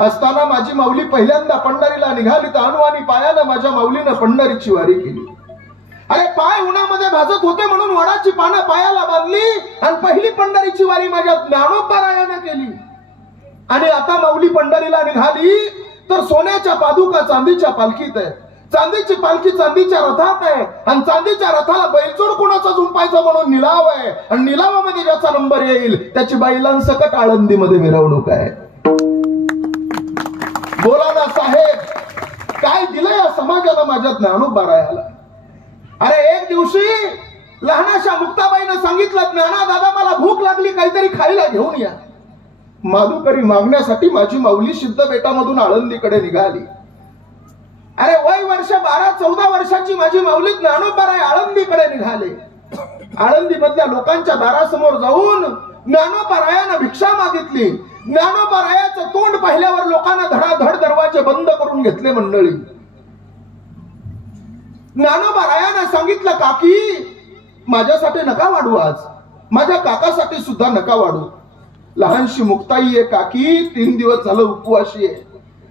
असताना माझी माऊली पहिल्यांदा पंढरीला निघाली तर अनुवानी पायानं माझ्या माऊलीनं पंढरीची वारी केली. अरे पाय उन्हामध्ये भाजत होते म्हणून वडाची पानं पायाला बांधली आणि पहिली पंढरीची वारी माझ्या ज्ञानोबारायानं केली. आणि आता माऊली पंढरीला निघाली तर सोन्याच्या पादुका चांदीच्या पालखीत आहे, चांदीची पालखी चांदीच्या रथात आहे आणि चांदीच्या रथाला बैलजोड कोणाचा झुंपायचा म्हणून निलाव आहे आणि निलावामध्ये ज्याचा नंबर येईल त्याची बैलांसकट आळंदीमध्ये मिरवणूक आहे. बोला ना साहेब, काय दिलं या समाजाला माझ्या ज्ञानोबारायाला. अरे एक दिवशी लहानाशा मुक्ताबाईनं सांगितलं, ज्ञाना दादा मला भूक लागली, काहीतरी खायला घेऊन या. माधुकरी मागण्यासाठी माझी माऊली सिद्ध बेटामधून आळंदीकडे निघाली. अरे वय वर्ष 12-14 वर्षाची माझी माऊली ज्ञानोबाराय आळंदीकडे निघाले. आळंदी मधल्या लोकांच्या दारासमोर जाऊन ज्ञानोबारायानं भिक्षा मागितली. ज्ञानोबारायाचं तोंड पाहिल्यावर लोकांना धडाधड दरवाजे बंद करून घेतले. मंडळी, ज्ञानोबारायानं सांगितलं, काकी माझ्यासाठी नका वाढू, आज माझ्या काकासाठी सुद्धा नका वाढू. लहानशी मुक्ताई आहे काकी, 3 दिवस झालं उपवाशी आहे.